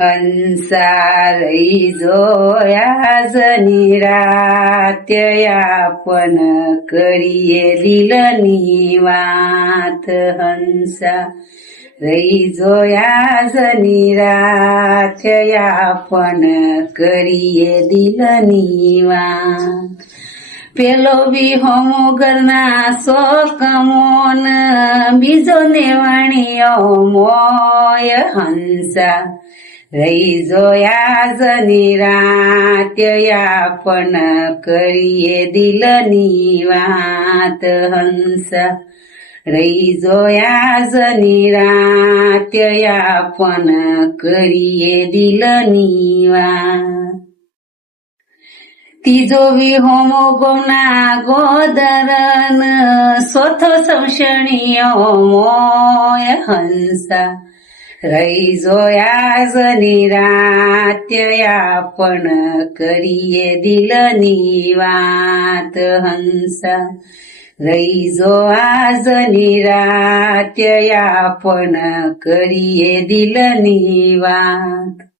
हंसा रईजो आज निरात्य आपण करिये दिलनी वात हंसा रईजो आज निरात्य आपण करिये दिलनी वात पेलो विहोमो घરના सोकमोन बीजो नेवाणियो मोय हंसा रईजो आज निरात्य आपण करिये दिलनी वात हंसा रईजो आज निरात्य आपण करिये दिलनी वात तीजो विहोमो गोना गोदरन सोथो संशणियो मोय हंसा रईजो आज निरात्य आपण करिये दिलनी वात हंसा रईजो आज निरात्य आपण करिये दिलनी वात।